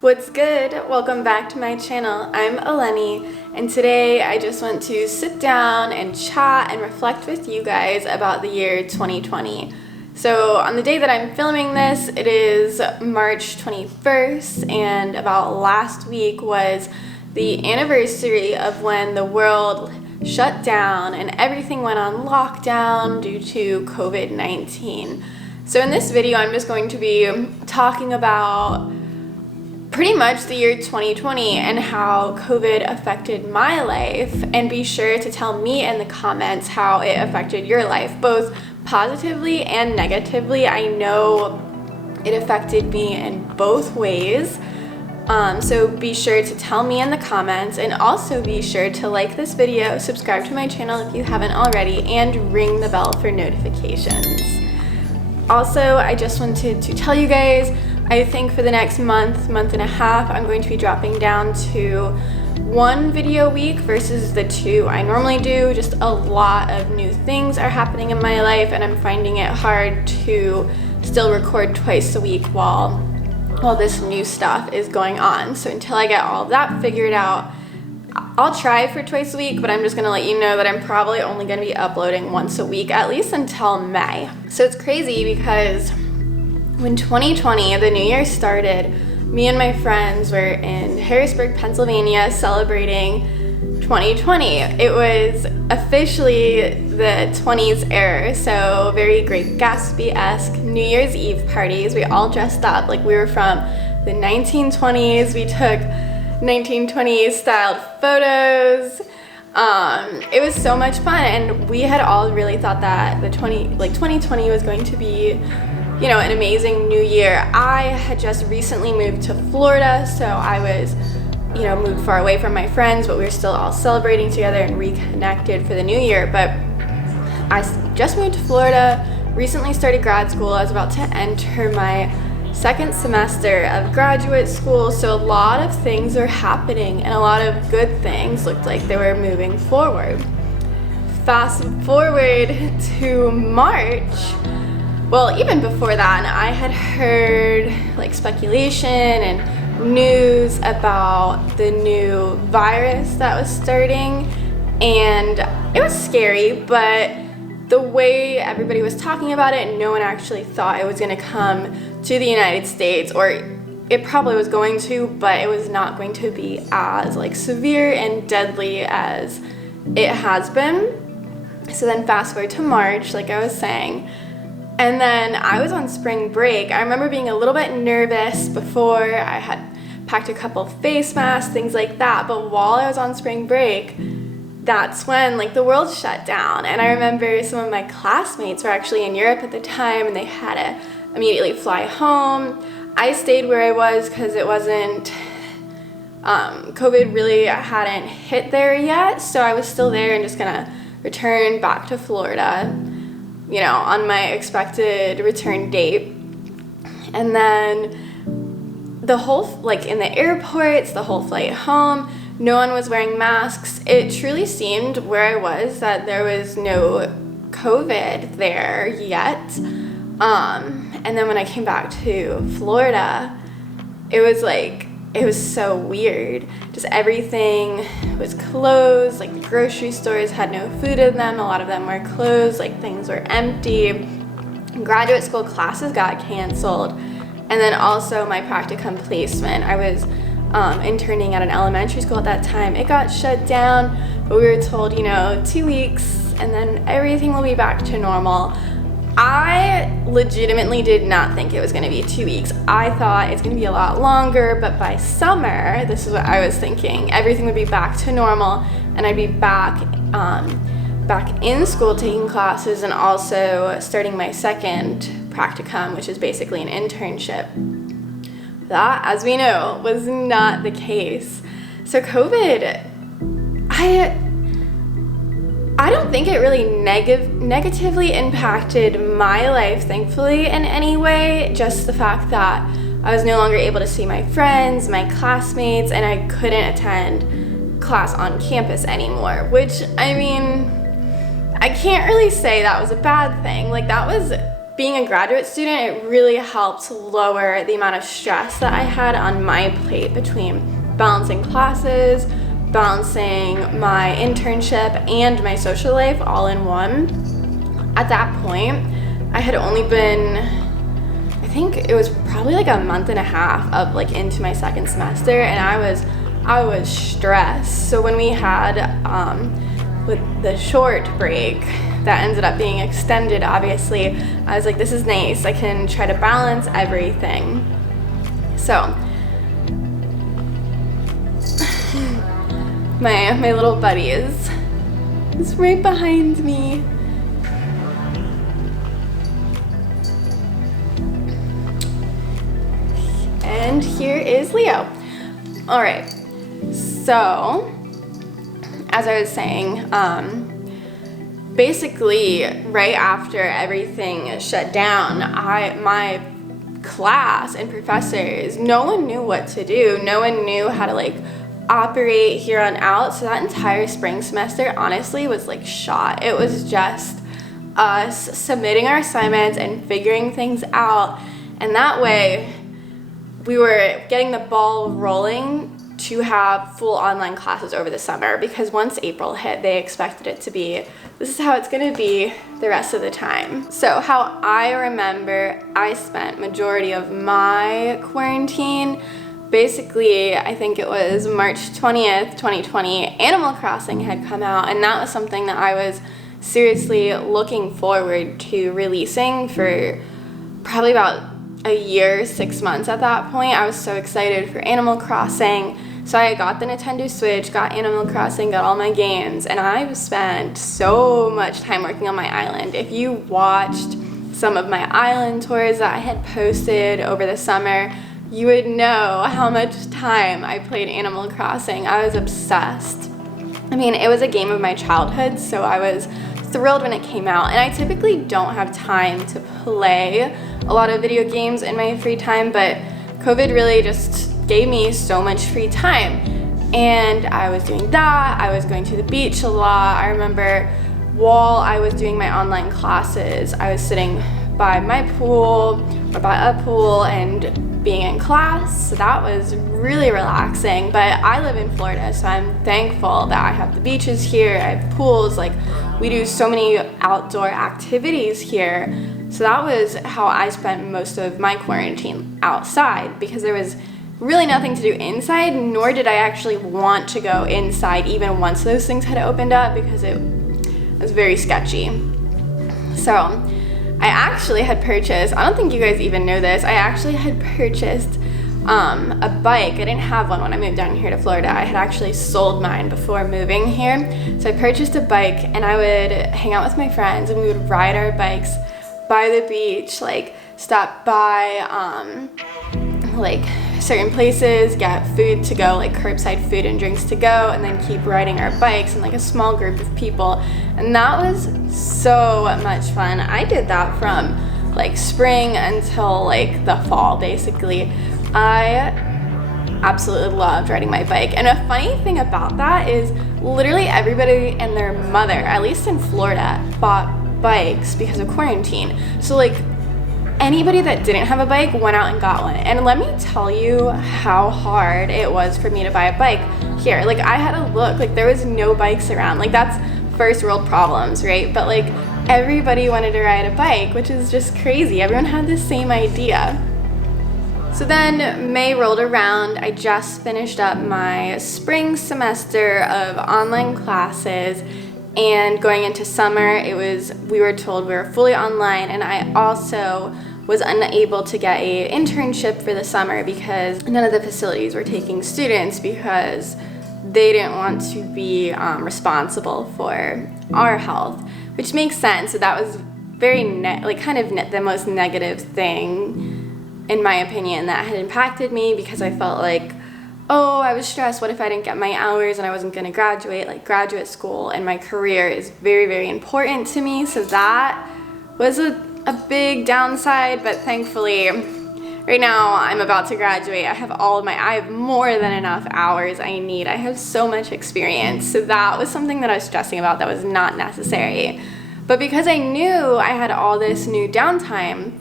What's good? Welcome back to my channel. I'm Eleni, and today I just want to sit down and chat and reflect with you guys about the year 2020. So on the day that I'm filming this, it is March 21st, and about last week was the anniversary of when the world shut down and everything went on lockdown due to COVID-19. So in this video, I'm just going to be talking about pretty much the year 2020 and how COVID affected my life, and be sure to tell me in the comments how it affected your life, both positively and negatively. I know it affected me in both ways, so be sure to tell me in the comments, and also be sure to like this video, subscribe to my channel if you haven't already, and ring the bell for notifications. Also, I just wanted to tell you guys, I think for the next month and a half, I'm going to be dropping down to 1 video a week versus the 2 I normally do. Just a lot of new things are happening in my life, and I'm finding it hard to still record twice a week while this new stuff is going on. So until I get all that figured out, I'll try for twice a week, but I'm just gonna let you know that I'm probably only gonna be uploading once a week, at least until May. So it's crazy because when 2020, the new year started, me and my friends were in Harrisburg, Pennsylvania, celebrating 2020. It was officially the 20s era, so very Great Gatsby-esque New Year's Eve parties. We all dressed up like we were from the 1920s. We took 1920s styled photos. It was so much fun, and we had all really thought that 2020 was going to be, you know, an amazing new year. I had just recently moved to Florida, so I was, you know, moved far away from my friends, but we were still all celebrating together and reconnected for the new year. But I just moved to Florida, recently started grad school. I was about to enter my 2nd semester of graduate school, so a lot of things are happening, and a lot of good things looked like they were moving forward. Fast forward to March. Well, even before that, I had heard like speculation and news about the new virus that was starting, and it was scary, but the way everybody was talking about it, no one actually thought it was going to come to the United States, or it probably was going to, but it was not going to be as like severe and deadly as it has been. So then fast forward to March, like I was saying, and then I was on spring break. I remember being a little bit nervous before. I had packed a couple face masks, things like that, but while I was on spring break, that's when like the world shut down. And I remember some of my classmates were actually in Europe at the time, and they had to immediately fly home. I stayed where I was because it wasn't, COVID really hadn't hit there yet, so I was still there and just gonna return back to Florida, you know, on my expected return date. And then the whole, like in the airports, the whole flight home, no one was wearing masks. It truly seemed where I was that there was no COVID there yet. And then when I came back to Florida, it was so weird. Just everything was closed, like the grocery stores had no food in them, a lot of them were closed, like things were empty. Graduate school classes got canceled, and then also my practicum placement. I was interning at an elementary school at that time. It got shut down, but we were told, you know, 2 weeks and then everything will be back to normal. I legitimately did not think it was going to be 2 weeks. I thought it's going to be a lot longer, but by summer, this is what I was thinking, everything would be back to normal, and I'd be back in school taking classes, and also starting my 2nd practicum, which is basically an internship. That, as we know, was not the case. So COVID, I don't think it really negatively impacted my life, thankfully, in any way. Just the fact that I was no longer able to see my friends, my classmates, and I couldn't attend class on campus anymore, which, I mean, I can't really say that was a bad thing. Like, that was being a graduate student, it really helped lower the amount of stress that I had on my plate between balancing classes, balancing my internship, and my social life all in one. At that point, I had only been, I think it was probably like a month and a half of like into my second semester, and I was stressed. So when we had with the short break that ended up being extended, obviously, I was like, this is nice. I can try to balance everything. So my little buddy is right behind me. And here is Leo. All right, so as I was saying, basically right after everything shut down, my class and professors, no one knew what to do. No one knew how to like operate here on out. So that entire spring semester honestly was like shot. It was just us submitting our assignments and figuring things out, and that way we were getting the ball rolling to have full online classes over the summer, because once April hit, they expected it to be, this is how it's gonna be the rest of the time. So how I remember I spent majority of my quarantine, basically, I think it was March 20th, 2020, Animal Crossing had come out, and that was something that I was seriously looking forward to releasing for probably about a year, 6 months at that point. I was so excited for Animal Crossing. So I got the Nintendo Switch, got Animal Crossing, got all my games, and I spent so much time working on my island. If you watched some of my island tours that I had posted over the summer, you would know how much time I played Animal Crossing. I was obsessed. I mean, it was a game of my childhood, so I was thrilled when it came out. And I typically don't have time to play a lot of video games in my free time, but COVID really just gave me so much free time. And I was doing that. I was going to the beach a lot. I remember while I was doing my online classes, I was sitting by my pool or by a pool and being in class. So that was really relaxing. But I live in Florida, so I'm thankful that I have the beaches here. I have pools. Like, we do so many outdoor activities here. So that was how I spent most of my quarantine, outside, because there was really nothing to do inside, nor did I actually want to go inside even once those things had opened up, because it was very sketchy. So I actually had purchased, I don't think you guys even know this, I actually had purchased a bike. I didn't have one when I moved down here to Florida. I had actually sold mine before moving here. So I purchased a bike, and I would hang out with my friends, and we would ride our bikes by the beach, like stop by like certain places, get food to go, like curbside food and drinks to go, and then keep riding our bikes in like a small group of people. And that was so much fun. I did that from like spring until like the fall, basically. I absolutely loved riding my bike. And a funny thing about that is literally everybody and their mother, at least in Florida, bought bikes because of quarantine. So like anybody that didn't have a bike went out and got one. And let me tell you how hard it was for me to buy a bike here. Like, I had to look, like there was no bikes around. Like, that's first world problems, right? But like everybody wanted to ride a bike, which is just crazy. Everyone had the same idea. So then May rolled around. I just finished up my spring semester of online classes, and going into summer, we were told we were fully online, and I also was unable to get a internship for the summer because none of the facilities were taking students because they didn't want to be responsible for our health, which makes sense. So that was very the most negative thing, in my opinion, that had impacted me, because I felt like, oh, I was stressed. What if I didn't get my hours and I wasn't going to graduate? Like, graduate school and my career is very, very important to me. So that was a big downside, but thankfully right now I'm about to graduate. I have more than enough hours I need. I have so much experience. So that was something that I was stressing about that was not necessary. But because I knew I had all this new downtime,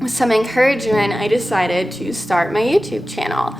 with some encouragement, I decided to start my YouTube channel.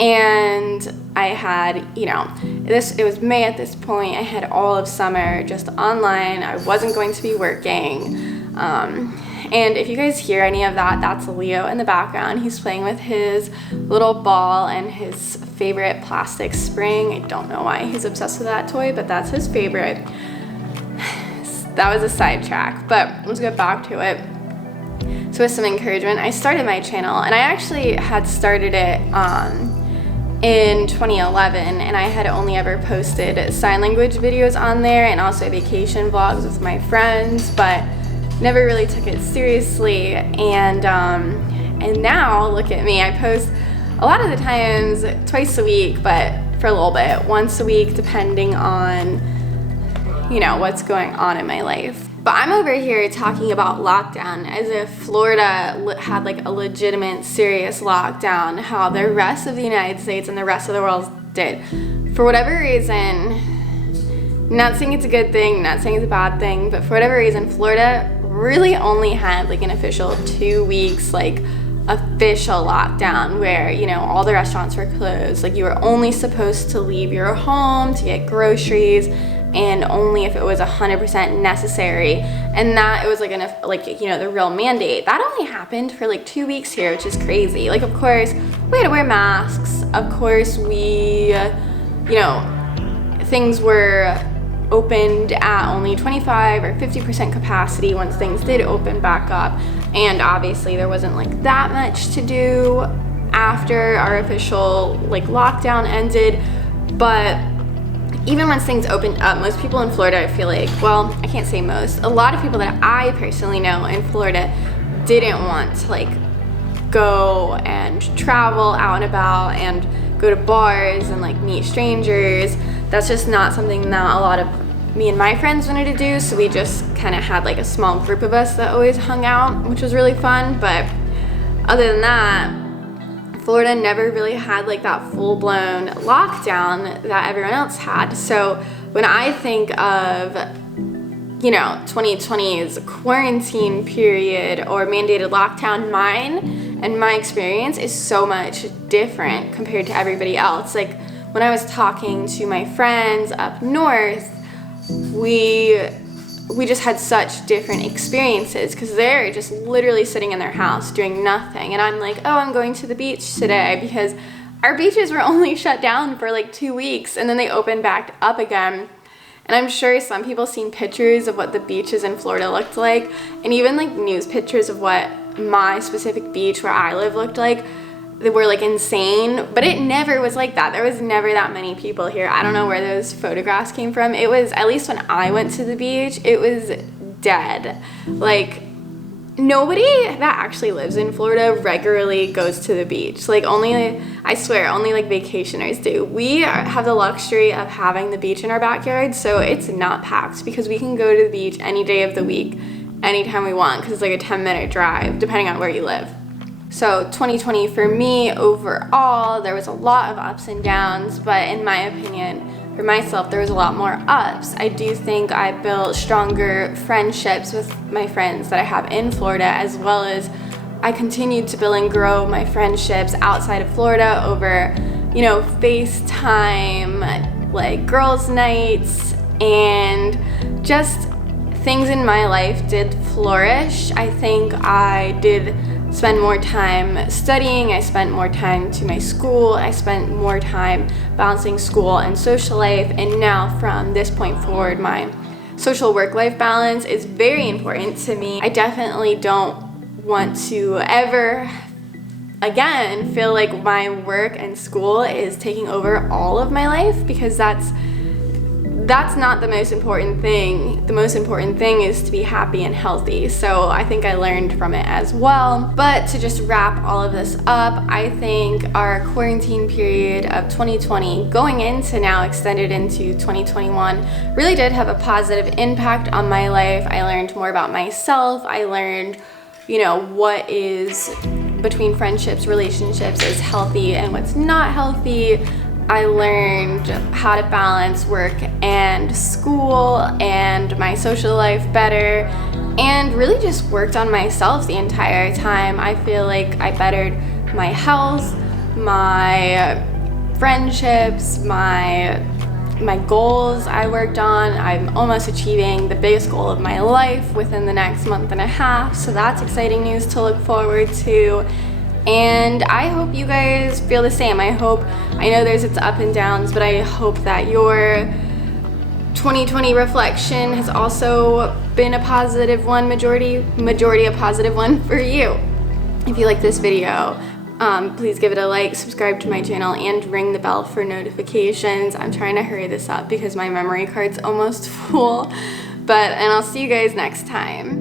And I had, you know, it was May at this point. I had all of summer just online. I wasn't going to be working. And if you guys hear any of that, that's Leo in the background. He's playing with his little ball and his favorite plastic spring. I don't know why he's obsessed with that toy, but that's his favorite. That was a sidetrack, but let's get back to it. So with some encouragement, I started my channel, and I actually had started it in 2011, and I had only ever posted sign language videos on there and also vacation vlogs with my friends, but never really took it seriously. And now look at me. I post a lot of the times twice a week, but for a little bit, once a week, depending on, you know, what's going on in my life. But I'm over here talking about lockdown as if Florida had like a legitimate, serious lockdown, how the rest of the United States and the rest of the world did. For whatever reason, not saying it's a good thing, not saying it's a bad thing, but for whatever reason, Florida really only had like an official 2 weeks, like official lockdown where, you know, all the restaurants were closed. Like you were only supposed to leave your home to get groceries, and only if it was 100% necessary, and that it was like you know, the real mandate. That only happened for like 2 weeks here, which is crazy. Like, of course we had to wear masks, of course we you know, things were opened at only 25 or 50% capacity once things did open back up, and obviously there wasn't like that much to do after our official like lockdown ended. But even once things opened up, most people in Florida, I feel like, well, I can't say most, a lot of people that I personally know in Florida didn't want to like go and travel out and about and go to bars and like meet strangers. That's just not something that a lot of me and my friends wanted to do, so we just kind of had like a small group of us that always hung out, which was really fun. But other than that, Florida never really had like that full-blown lockdown that everyone else had. So when I think of, you know, 2020's quarantine period or mandated lockdown, mine and my experience is so much different compared to everybody else. Like when I was talking to my friends up north, we just had such different experiences because they're just literally sitting in their house doing nothing. And I'm like, oh, I'm going to the beach today, because our beaches were only shut down for like 2 weeks and then they opened back up again. And I'm sure some people seen pictures of what the beaches in Florida looked like, and even like news pictures of what my specific beach where I live looked like. They were like insane, but it never was like that. There was never that many people here. I don't know where those photographs came from. It was, at least when I went to the beach, it was dead. Like nobody that actually lives in Florida regularly goes to the beach. Like only, I swear, only like vacationers do. We have the luxury of having the beach in our backyard, so it's not packed because we can go to the beach any day of the week, anytime we want, because it's like a 10-minute drive depending on where you live. So 2020 for me overall, there was a lot of ups and downs, but in my opinion, for myself, there was a lot more ups. I do think I built stronger friendships with my friends that I have in Florida, as well as I continued to build and grow my friendships outside of Florida over, you know, FaceTime, like girls' nights, and just things in my life did flourish. I think I did spend more time studying, I spent more time to my school, I spent more time balancing school and social life, and now from this point forward, my social work-life balance is very important to me. I definitely don't want to ever again feel like my work and school is taking over all of my life, because that's not the most important thing. The most important thing is to be happy and healthy. So I think I learned from it as well. But to just wrap all of this up, I think our quarantine period of 2020 going into now extended into 2021 really did have a positive impact on my life. I learned more about myself. I learned, you know, what is between friendships, relationships is healthy and what's not healthy. I learned how to balance work and school and my social life better, and really just worked on myself the entire time. I feel like I bettered my health, my friendships, my goals I worked on. I'm almost achieving the biggest goal of my life within the next month and a half, so that's exciting news to look forward to. And I hope you guys feel the same. I know there's its up and downs, but I hope that your 2020 reflection has also been a positive one, majority a positive one for you. If you like this video, please give it a like, subscribe to my channel, and ring the bell for notifications. I'm trying to hurry this up because my memory card's almost full. And I'll see you guys next time.